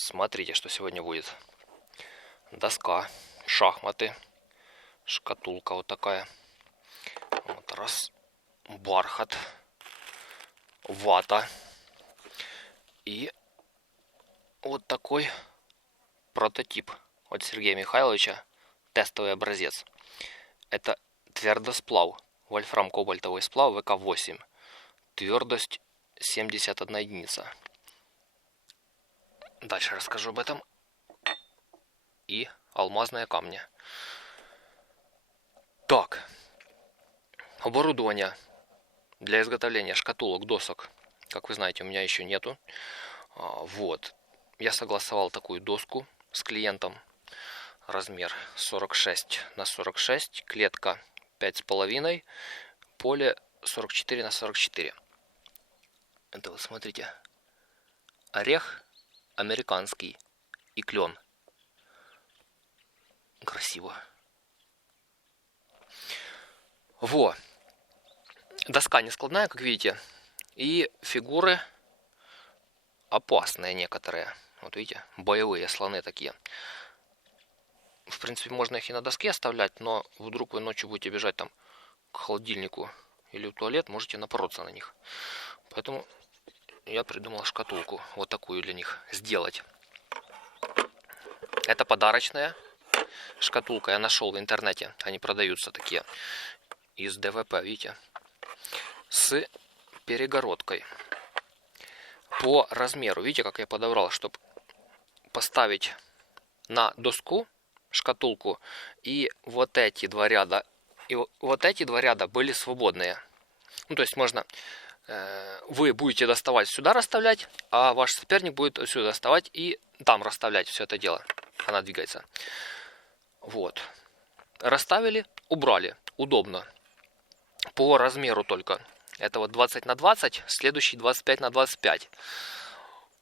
Смотрите, что сегодня будет. Доска, шахматы, шкатулка вот такая. Вот раз, бархат, вата и вот такой прототип от Сергея Михайловича, тестовый образец. Это твердосплав, вольфрам-кобальтовый сплав ВК-8, твердость 71 единица. Дальше расскажу об этом. И алмазные камни. Так, оборудование для изготовления шкатулок, досок, как вы знаете, у меня еще нету. Вот, я согласовал такую доску с клиентом. Размер 46 на 46, клетка 5,5, поле 44 на 44. Это вот смотрите, орех американский и клен. Красиво. Во. Доска не складная, как видите. И фигуры опасные некоторые. Вот видите, боевые слоны такие. В принципе, можно их и на доске оставлять, но вдруг вы ночью будете бежать там к холодильнику или в туалет, можете напороться на них. Поэтому я придумал шкатулку вот такую для них сделать. Это подарочная шкатулка. Я нашел в интернете. Они продаются такие из ДВП, видите, с перегородкой. По размеру, видите, как я подобрал, чтобы поставить на доску шкатулку, и вот эти два ряда, и вот эти два ряда были свободные. Ну, то есть можно, вы будете доставать сюда, расставлять, а ваш соперник будет сюда доставать и там расставлять все это дело. Она двигается. Вот. Расставили, убрали. Удобно. По размеру только. Это вот 20 на 20, следующий 25 на 25.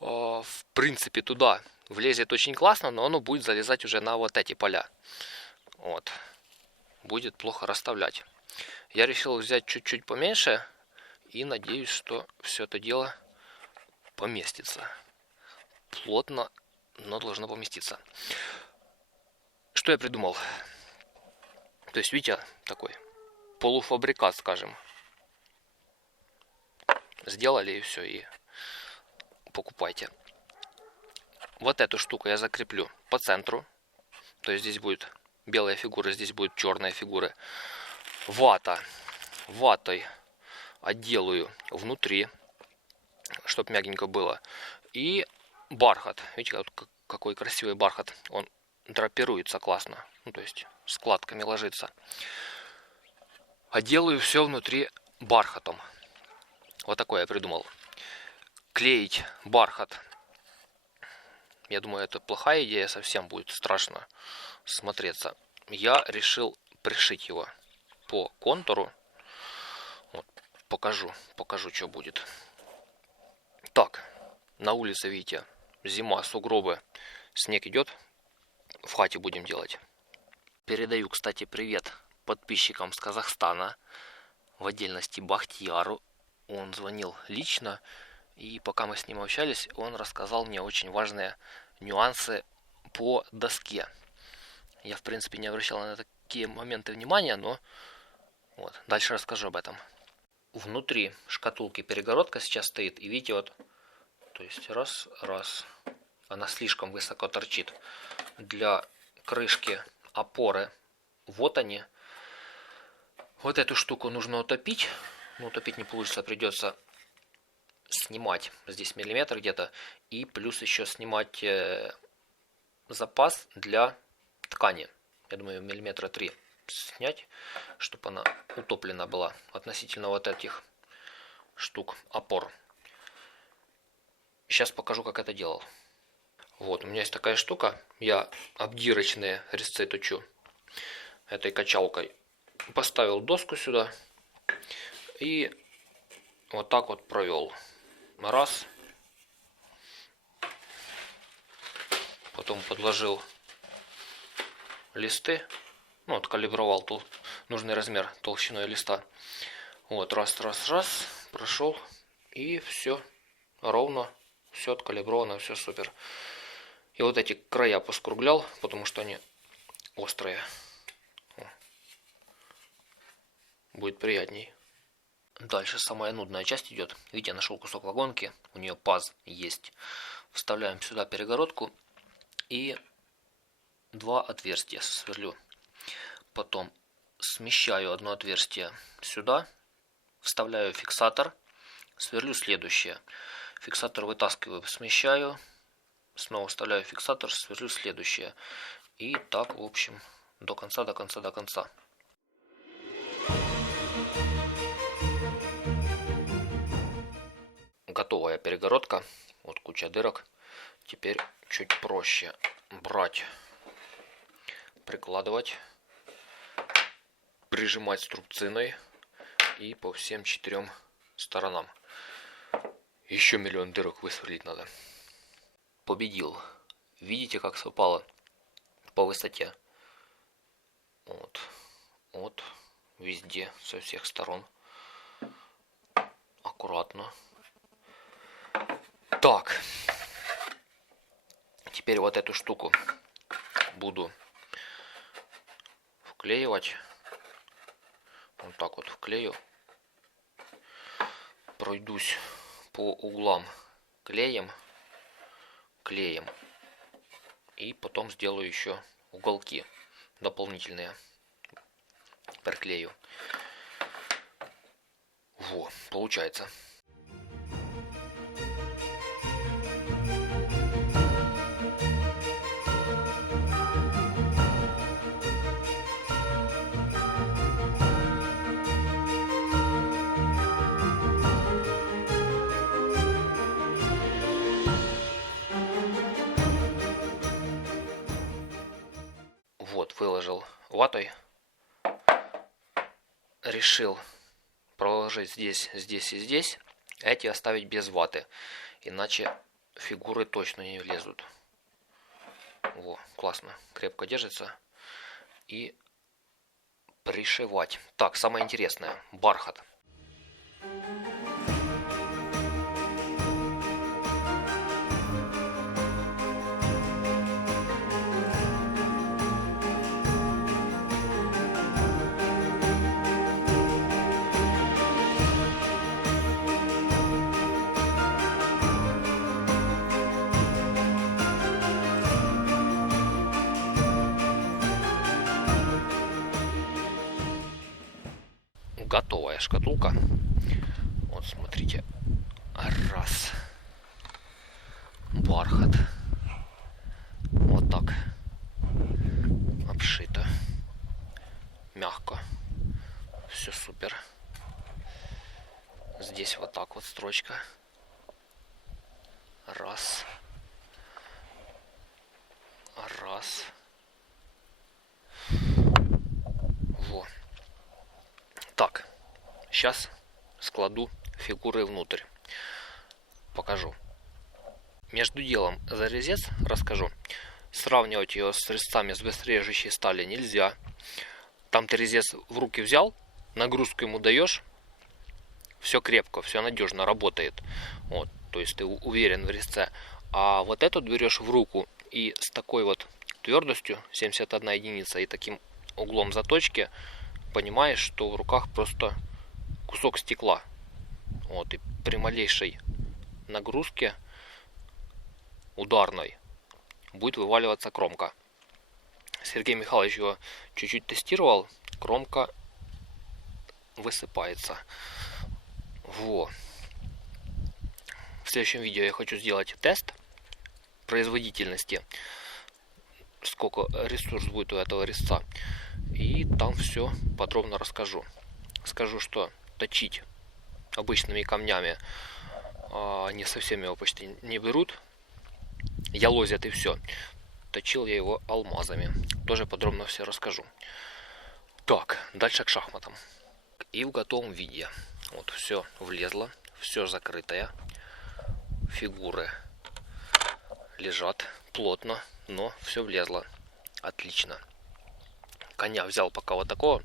В принципе, туда влезет очень классно, но оно будет залезать уже на вот эти поля. Вот. Будет плохо расставлять. Я решил взять чуть-чуть поменьше и надеюсь, что все это дело поместится. Плотно, но должно поместиться. Что я придумал? То есть, видите, такой полуфабрикат, скажем. Сделали и все, и покупайте. Вот эту штуку я закреплю по центру. То есть здесь будет белая фигура, здесь будут черные фигуры. Вата. Ватой отделаю внутри, чтобы мягенько было. И бархат. Видите, вот какой красивый бархат. Он драпируется классно. Ну, то есть складками ложится. Отделаю все внутри бархатом. Вот такое я придумал. Клеить бархат. Я думаю, это плохая идея, совсем будет страшно смотреться. Я решил пришить его по контуру. Вот, покажу, что будет. Так, на улице, видите, зима, сугробы, снег идет. В хате будем делать. Передаю, кстати, привет подписчикам с Казахстана, в отдельности Бахтияру. Он звонил лично, и пока мы с ним общались, он рассказал мне очень важные нюансы по доске. Я, в принципе, не обращал на такие моменты внимания, но вот, дальше расскажу об этом. Внутри шкатулки перегородка сейчас стоит, и видите, вот, то есть раз, она слишком высоко торчит. Для крышки опоры, вот они. Вот эту штуку нужно утопить. Ну, утопить не получится, придется снимать. Здесь миллиметр где-то. И плюс еще снимать запас для ткани. Я думаю, миллиметра 3 снять, чтобы она утоплена была относительно вот этих штук, опор. Сейчас покажу, как это делал. Вот, у меня есть такая штука. Я обдирочные резцы точу этой качалкой. Поставил доску сюда и вот так вот провел. Раз. Потом подложил листы. Ну, откалибровал нужный размер толщиной листа. Вот, раз. Прошел. И все ровно. Все откалибровано, все супер. И вот эти края поскруглял, потому что они острые. Будет приятней. Дальше самая нудная часть идет. Видите, я нашел кусок вагонки, у нее паз есть. Вставляем сюда перегородку и 2 отверстия сверлю. Потом смещаю одно отверстие сюда, вставляю фиксатор, сверлю следующее. Фиксатор вытаскиваю, смещаю, снова вставляю фиксатор, сверлю следующее. И так, в общем, до конца. Готовая перегородка. Вот куча дырок. Теперь чуть проще брать, прикладывать, прижимать струбциной и по всем 4 сторонам. Еще миллион дырок высверлить надо. Победил. Видите, как совпало по высоте? Вот, везде, со всех сторон. Аккуратно. Так. Теперь вот эту штуку буду вклеивать. Вот так вот вклею. Пройдусь по углам клеем. И потом сделаю еще уголки дополнительные. Приклею. Во, получается. Вот, выложил ватой. Решил проложить здесь и здесь. Эти оставить без ваты. Иначе фигуры точно не влезут. Во, классно. Крепко держится. И пришивать. Так, самое интересное. Бархат. Готовая шкатулка. Вот смотрите. Раз. Бархат. Вот так. Обшито. Мягко. Все супер. Здесь вот так вот строчка. Раз. Во. Так. Сейчас складу фигуры внутрь. Покажу. Между делом за резец расскажу. Сравнивать ее с резцами с быстрорежущей стали нельзя. Там ты резец в руки взял, нагрузку ему даешь, все крепко, все надежно работает. Вот, то есть ты уверен в резце. А вот этот берешь в руку и с такой вот твердостью 71 единица и таким углом заточки понимаешь, что в руках просто кусок стекла. Вот, и при малейшей нагрузке ударной будет вываливаться кромка. Сергей Михайлович его чуть-чуть тестировал, кромка высыпается. Во. В следующем видео я хочу сделать тест производительности, сколько ресурс будет у этого резца, и там все подробно расскажу. Скажу, что точить обычными камнями не совсем его почти не берут, ялозят и все. Точил я его алмазами. Тоже подробно все расскажу. Так, дальше к шахматам. И в готовом виде. Вот все влезло, все закрытое. Фигуры лежат плотно, но все влезло. Отлично. Коня взял пока вот такого,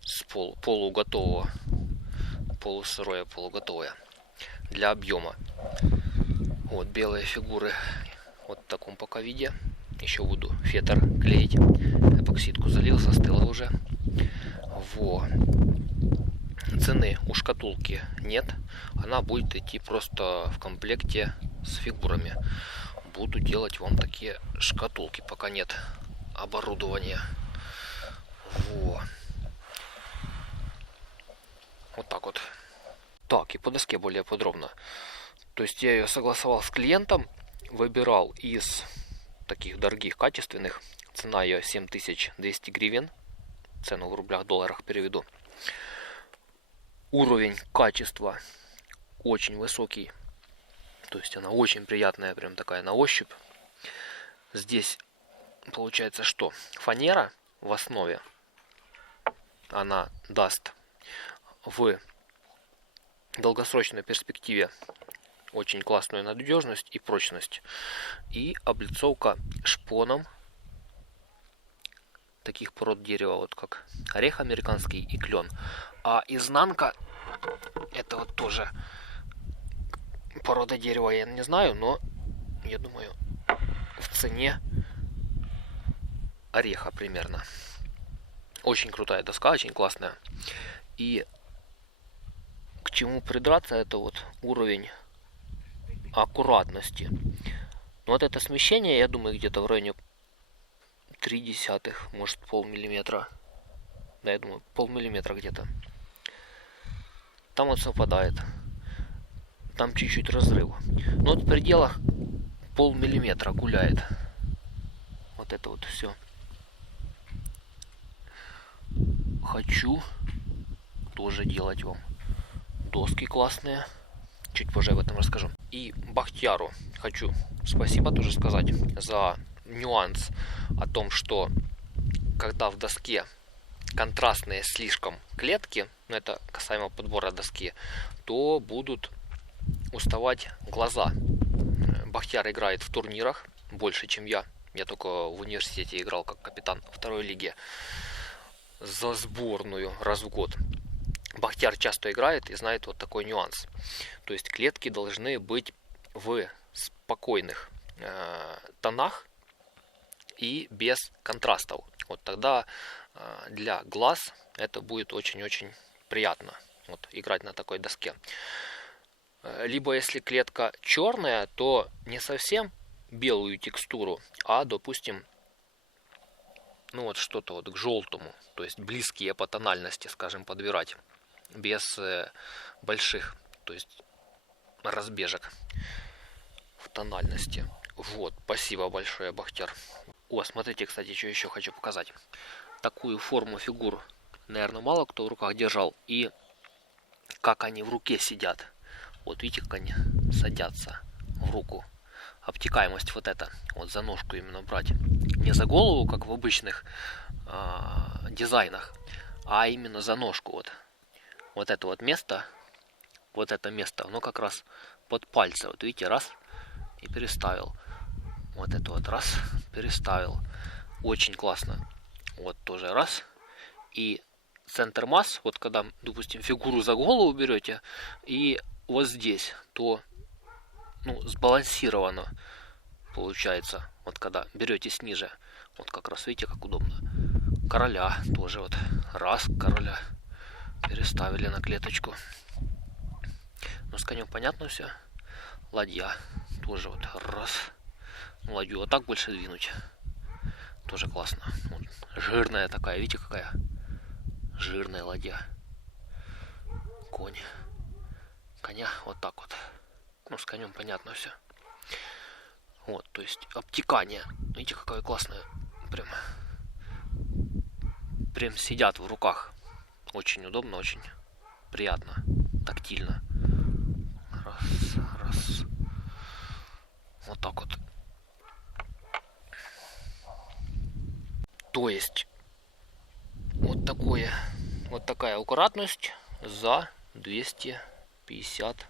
с полуготового, полусырое, полуготовое, для объема. Вот белые фигуры Вот в таком пока виде. Еще буду фетр клеить. Эпоксидку залил, застыла уже. Во. Цены у шкатулки нет. Она будет идти просто в комплекте с фигурами. Буду делать вам такие шкатулки, пока нет оборудования. Во. Вот так вот. Так, и по доске более подробно. То есть я ее согласовал с клиентом, выбирал из таких дорогих, качественных. Цена ее 7200 гривен. Цену в рублях, долларах переведу. Уровень качества очень высокий. То есть она очень приятная, прям такая на ощупь. Здесь получается что? Фанера в основе. Она даст в долгосрочной перспективе очень классную надежность и прочность. И облицовка шпоном таких пород дерева, вот как орех американский и клен. А изнанка, это вот тоже порода дерева, я не знаю, но я думаю в цене ореха примерно. Очень крутая доска, очень классная. И к чему придраться, это вот уровень аккуратности. Вот это смещение, я думаю, где-то в районе 0,3, может полмиллиметра. Да, я думаю, полмиллиметра где-то. Там вот совпадает. Там чуть-чуть разрыв. Но вот в пределах полмиллиметра гуляет. Вот это вот все. Хочу тоже делать вам доски классные. Чуть позже об этом расскажу. И Бахтияру хочу спасибо тоже сказать за нюанс о том, что когда в доске контрастные слишком клетки, ну это касаемо подбора доски, то будут уставать глаза. Бахтияр играет в турнирах больше, чем я. Я только в университете играл как капитан второй лиги за сборную раз в год. Бахтияр часто играет и знает вот такой нюанс. То есть клетки должны быть в спокойных тонах и без контрастов. Вот тогда для глаз это будет очень-очень приятно вот, играть на такой доске. Либо если клетка черная, то не совсем белую текстуру, а, допустим, ну вот что-то вот к желтому, то есть близкие по тональности, скажем, подбирать, без больших, то есть разбежек в тональности. Вот, спасибо большое, Бахтияр. О, смотрите, кстати, что еще хочу показать. Такую форму фигур, наверное, мало кто в руках держал. И как они в руке сидят. Вот видите, как они садятся в руку. Обтекаемость вот эта. Вот за ножку именно брать. Не за голову, как в обычных дизайнах, а именно за ножку. Вот. Вот это вот место, оно как раз под пальцы. Вот видите, раз и переставил. Вот это вот раз, переставил. Очень классно. Вот тоже раз. И центр масс, вот когда, допустим, фигуру за голову берете, и вот здесь, то ну, сбалансировано получается. Вот когда берете ниже, вот как раз видите, как удобно. Короля тоже вот раз, короля переставили на клеточку. Ну, с конем понятно все. Ладья тоже вот раз. Ладью вот так больше двинуть. Тоже классно. Вот. Жирная такая, видите, какая жирная ладья. Конь. Коня вот так вот. Ну, с конем понятно все. Вот, то есть обтекание. Видите, какое классное. Прям сидят в руках. Очень удобно, очень приятно. Тактильно. Раз, раз. Вот так вот. То есть вот такая аккуратность за 250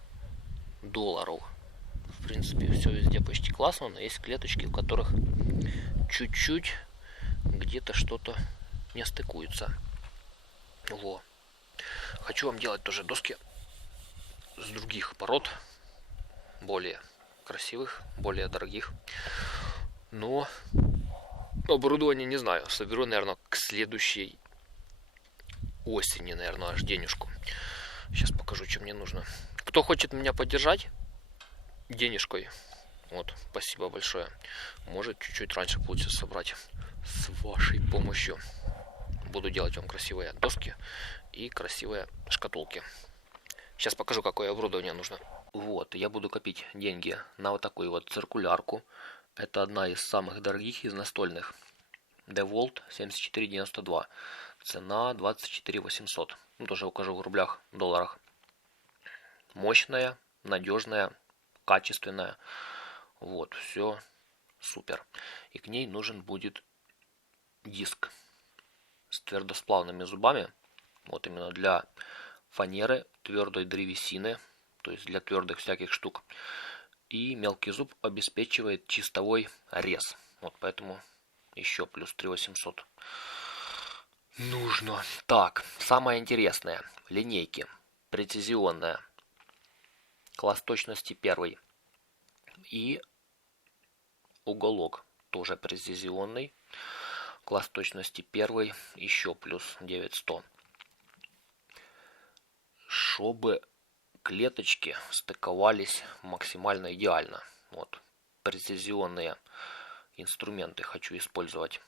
долларов. В принципе, все везде почти классно, но есть клеточки, в которых чуть-чуть где-то что-то не стыкуется. Во. Хочу вам делать тоже доски с других пород, более красивых, более дорогих. Но оборудование не знаю. Соберу, наверное, к следующей осени, наверное, аж денежку. Сейчас покажу, что мне нужно. Кто хочет меня поддержать денежкой, вот, спасибо большое. Может, чуть-чуть раньше получится собрать с вашей помощью. Буду делать вам красивые доски и красивые шкатулки. Сейчас покажу, какое оборудование нужно. Вот, я буду копить деньги на вот такую вот циркулярку. Это одна из самых дорогих из настольных. DeWalt 7492. Цена 24 800. Ну, тоже укажу в рублях, долларах. Мощная, надежная, качественная. Вот, все супер. И к ней нужен будет диск с твердосплавными зубами. Вот именно для фанеры, твердой древесины, то есть для твердых всяких штук. И мелкий зуб обеспечивает чистовой рез. Вот поэтому еще плюс 3800 нужно. Так, самое интересное. Линейки. Прецизионная. Класс точности 1. И уголок тоже прецизионный. Класс точности 1. Еще плюс 900. Чтобы клеточки стыковались максимально идеально. Вот. Прецизионные инструменты хочу использовать.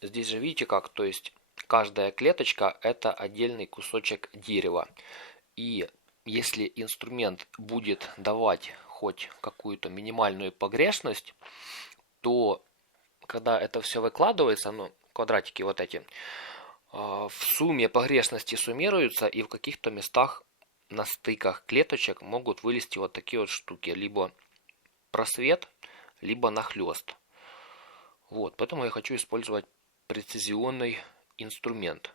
Здесь же видите как, то есть каждая клеточка это отдельный кусочек дерева. И если инструмент будет давать хоть какую-то минимальную погрешность, то когда это все выкладывается, ну, квадратики вот эти, в сумме погрешности суммируются, и в каких-то местах на стыках клеточек могут вылезти вот такие вот штуки. Либо просвет, либо нахлест. Вот, поэтому я хочу использовать прецизионный инструмент.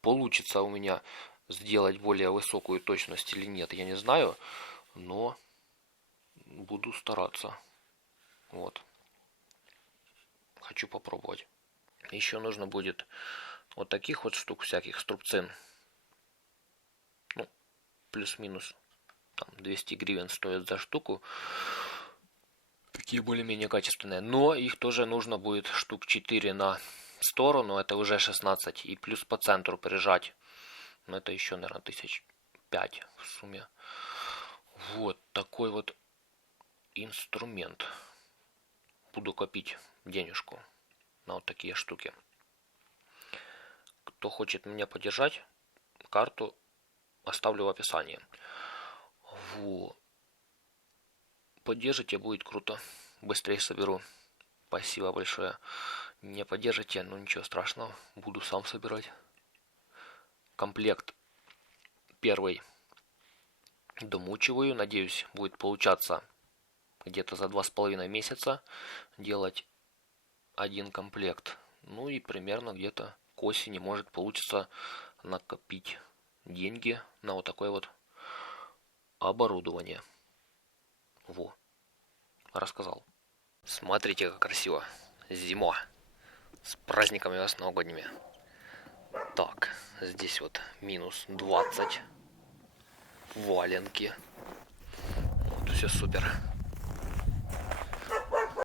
Получится у меня сделать более высокую точность или нет, я не знаю, но буду стараться. Вот. Хочу попробовать. Еще нужно будет вот таких вот штук всяких, струбцин. Ну, плюс-минус 200 гривен стоит за штуку. Такие более-менее качественные. Но их тоже нужно будет штук 4 на сторону. Это уже 16. И плюс по центру прижать. Но это еще, наверное, 1005 в сумме. Вот такой вот инструмент. Буду копить денежку на вот такие штуки. Кто хочет меня поддержать, карту оставлю в описании. Вот. Поддержите, будет круто. Быстрее соберу. Спасибо большое. Не поддержите, но ничего страшного. Буду сам собирать. Комплект 1 домучиваю. Надеюсь, будет получаться где-то за 2,5 месяца делать один комплект. Ну и примерно где-то к осени может получиться накопить деньги на вот такое вот оборудование. Во, рассказал. Смотрите, как красиво. Зима. С праздниками вас новогодними. Так, здесь вот минус 20. Валенки. Вот, все супер.